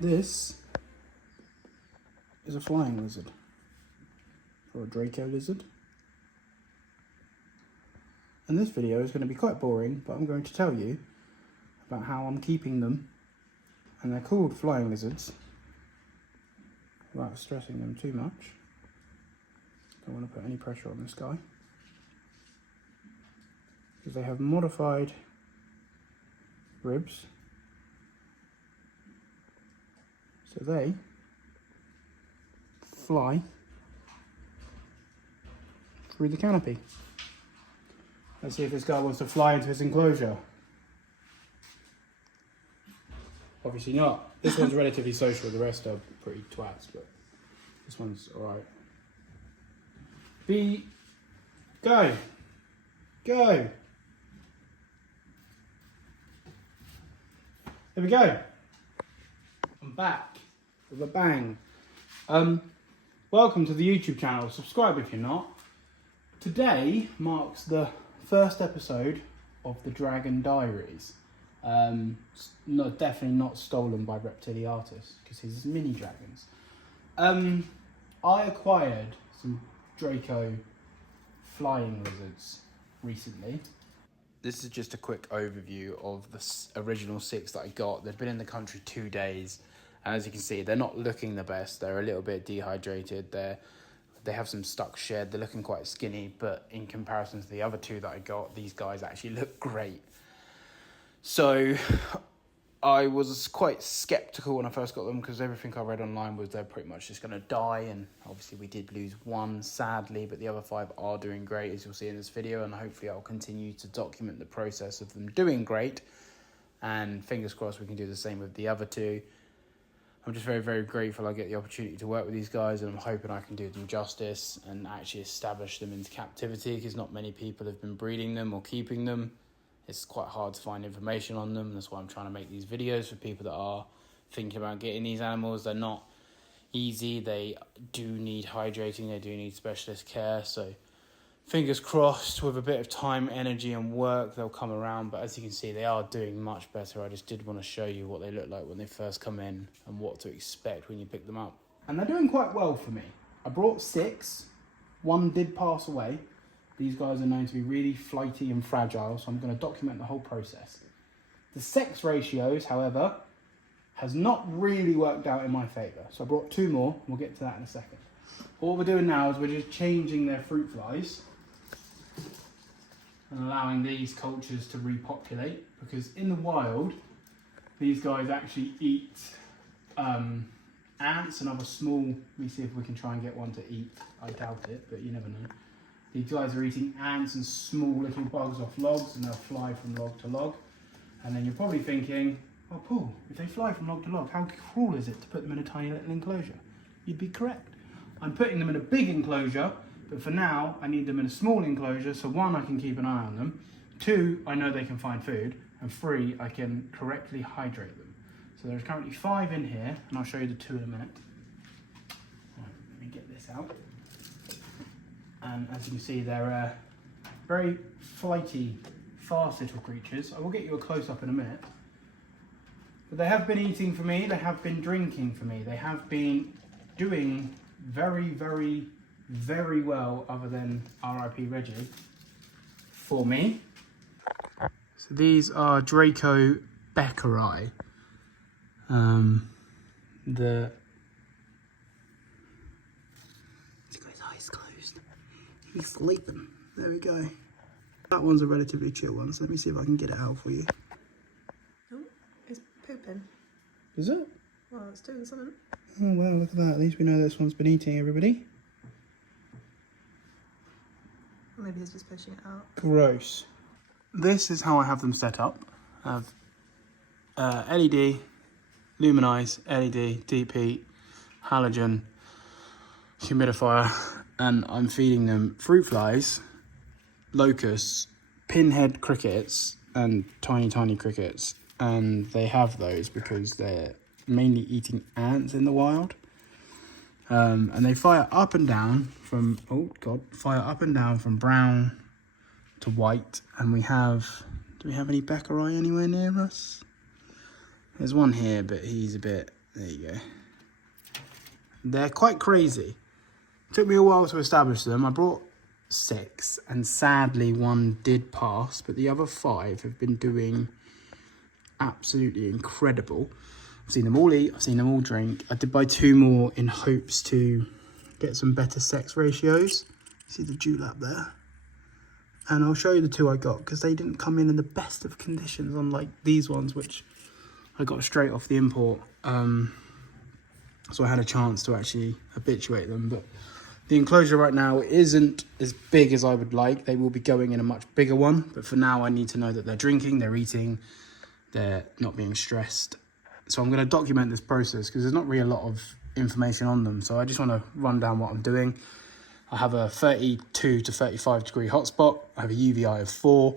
This is a flying lizard, or a Draco lizard. And this video is going to be quite boring, but I'm going to tell you about how I'm keeping them. And they're called flying lizards, without stressing them too much. Don't want to put any pressure on this guy. Because they have modified ribs. So they fly through the canopy. Let's see if this guy wants to fly into his enclosure. Obviously not. This one's relatively social, the rest are pretty twats, but this one's alright. Go! Go! There we go. I'm back with a bang. Welcome to the YouTube channel. Subscribe if you're not. Today marks the first episode of the Dragon Diaries. Definitely not stolen by reptilian artists, because he's mini dragons. I acquired some Draco flying lizards recently. This is just a quick overview of the original 6 that I got. They've been in the country 2 days, and as you can see, they're not looking the best. They're a little bit dehydrated. They have some stuck shed. They're looking quite skinny, but in comparison to the other 2 that I got, these guys actually look great. So I was quite skeptical when I first got them, because everything I read online was they're pretty much just going to die, and obviously we did lose 1 sadly, but the other 5 are doing great, as you'll see in this video, and hopefully I'll continue to document the process of them doing great, and fingers crossed we can do the same with the other 2. I'm just very, very grateful I get the opportunity to work with these guys, and I'm hoping I can do them justice and actually establish them into captivity, because not many people have been breeding them or keeping them. It's quite hard to find information on them. That's why I'm trying to make these videos for people that are thinking about getting these animals. They're not easy. They do need hydrating. They do need specialist care. So fingers crossed, with a bit of time, energy and work, they'll come around. But as you can see, they are doing much better. I just did want to show you what they look like when they first come in and what to expect when you pick them up. And they're doing quite well for me. I brought 6. 1 did pass away. These guys are known to be really flighty and fragile, so I'm going to document the whole process. The sex ratios, however, has not really worked out in my favour. So I brought 2 more, and we'll get to that in a second. What we're doing now is we're just changing their fruit flies and allowing these cultures to repopulate, because in the wild, these guys actually eat ants and other small... Let me see if we can try and get one to eat. I doubt it, but you never know. These guys are eating ants and small little bugs off logs, and they'll fly from log to log. And then you're probably thinking, oh Paul, if they fly from log to log, how cruel is it to put them in a tiny little enclosure? You'd be correct. I'm putting them in a big enclosure, but for now I need them in a small enclosure, so 1, I can keep an eye on them, 2, I know they can find food, and 3, I can correctly hydrate them. So there's currently 5 in here, and I'll show you the 2 in a minute. Right, let me get this out. And as you can see, they're very flighty, fast little creatures. I will get you a close-up in a minute. But they have been eating for me, they have been drinking for me, they have been doing very, very, very well, other than R.I.P. Reggie, for me. So these are Draco Beckeri. He's sleeping. There we go. That one's a relatively chill one, so let me see if I can get it out for you. Oh, it's pooping. Is it? Well, it's doing something. Oh, well, look at that. At least we know this one's been eating everybody. Or maybe he's just pushing it out. Gross. This is how I have them set up. I have LED, Luminize, LED, deep heat, halogen, humidifier, and I'm feeding them fruit flies, locusts, pinhead crickets, and tiny crickets. And they have those because they're mainly eating ants in the wild. And they fire up and down from, from brown to white. And we have, do we have any Beckeri anywhere near us? There's one here, but he's a bit There you go. They're quite crazy. Took me a while to establish them. I brought 6 and sadly 1 did pass, but the other 5 have been doing absolutely incredible. I've seen them all eat, I've seen them all drink. I did buy 2 more in hopes to get some better sex ratios. See the dewlap there? And I'll show you the 2 I got because they didn't come in the best of conditions, unlike these ones, which I got straight off the import. So I had a chance to actually habituate them. But the enclosure right now isn't as big as I would like. They will be going in a much bigger one. But for now, I need to know that they're drinking, they're eating, they're not being stressed. So I'm going to document this process because there's not really a lot of information on them. So I just want to run down what I'm doing. I have a 32 to 35 degree hotspot. I have a UVI of 4.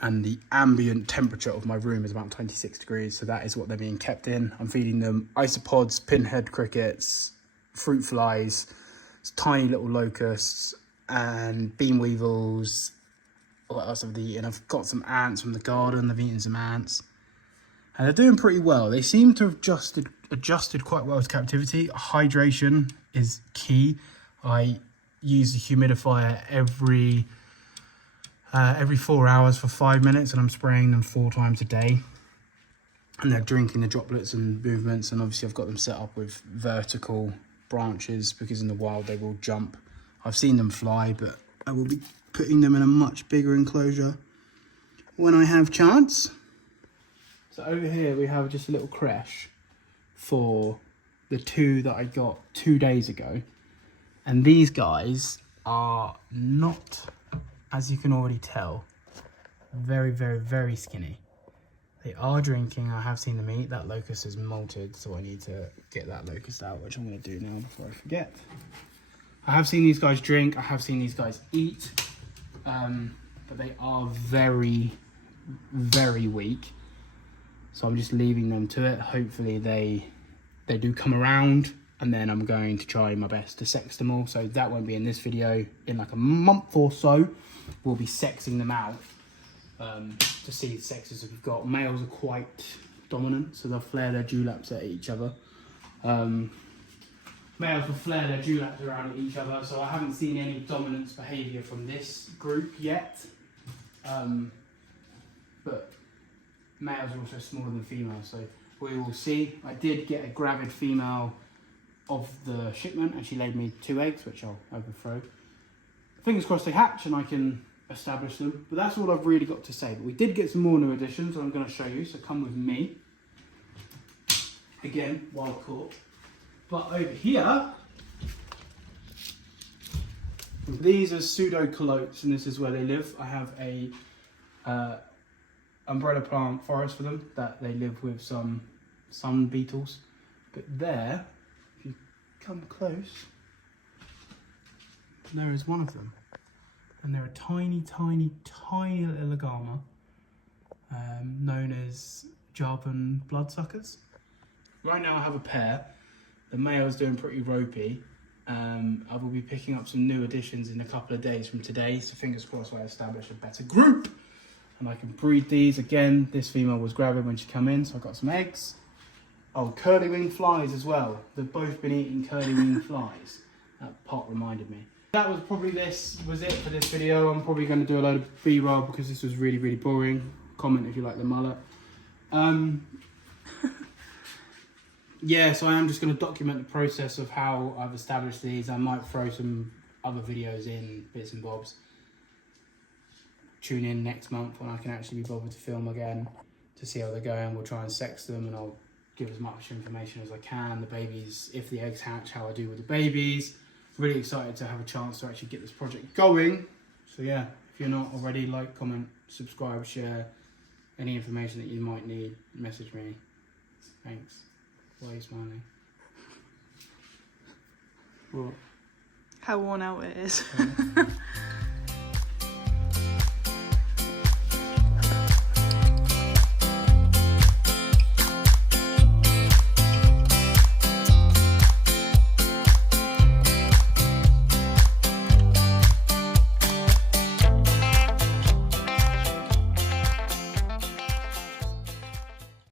And the ambient temperature of my room is about 26 degrees. So that is what they're being kept in. I'm feeding them isopods, pinhead crickets, fruit flies, tiny little locusts, and bean weevils. What else have they eaten? I've got some ants from the garden. They've eaten some ants. And they're doing pretty well. They seem to have adjusted quite well to captivity. Hydration is key. I use the humidifier every 4 hours for 5 minutes, and I'm spraying them 4 times a day. And they're drinking the droplets and movements, and obviously I've got them set up with vertical branches because in the wild they will jump. I've seen them fly, but I will be putting them in a much bigger enclosure when I have chance. So over here we have just a little creche for the 2 that I got 2 days ago. And these guys are not, as you can already tell, very, very, very skinny. They are drinking. I have seen them eat. That locust is molted, so I need to get that locust out, which I'm going to do now before I forget. I have seen these guys drink. I have seen these guys eat. But they are very, very weak. So I'm just leaving them to it. Hopefully they do come around. And then I'm going to try my best to sex them all. So that won't be in this video. In like a month or so, we'll be sexing them out to see the sexes that we've got. Males are quite dominant, so they'll flare their dewlaps at each other. Males will flare their dewlaps around at each other. So I haven't seen any dominance behaviour from this group yet. But males are also smaller than females, so we will see. I did get a gravid female of the shipment, and she laid me 2 eggs, which I'll overthrow. Fingers crossed they hatch and I can establish them. But that's all I've really got to say. But we did get some more new additions, and I'm going to show you. So come with me. Again, wild caught. But over here, these are pseudo-calotes, and this is where they live. I have a umbrella plant forest for them that they live with some sun beetles. But there, if you come close, there is one of them. And they're a tiny, tiny, tiny little agama, known as Javan bloodsuckers. Right now I have a pair. The male's doing pretty ropey. I will be picking up some new additions in a couple of days from today, so fingers crossed I establish a better group and I can breed these. Again, this female was gravid when she came in, so I got some eggs. Oh, curly wing flies as well. They've both been eating curly wing flies. That pot reminded me. That was probably was it for this video. I'm probably going to do a load of B-roll because this was really, really boring. Comment if you like the mullet. Yeah, so I am just going to document the process of how I've established these. I might throw some other videos in, bits and bobs. Tune in next month when I can actually be bothered to film again to see how they're going. We'll try and sex them, and I'll give as much information as I can. The babies, if the eggs hatch, how I do with the babies. Really excited to have a chance to actually get this project going. So yeah, if you're not already, like, comment, subscribe, share. Any information that you might need, message me. Thanks. Why are you smiling? What? How worn out it is.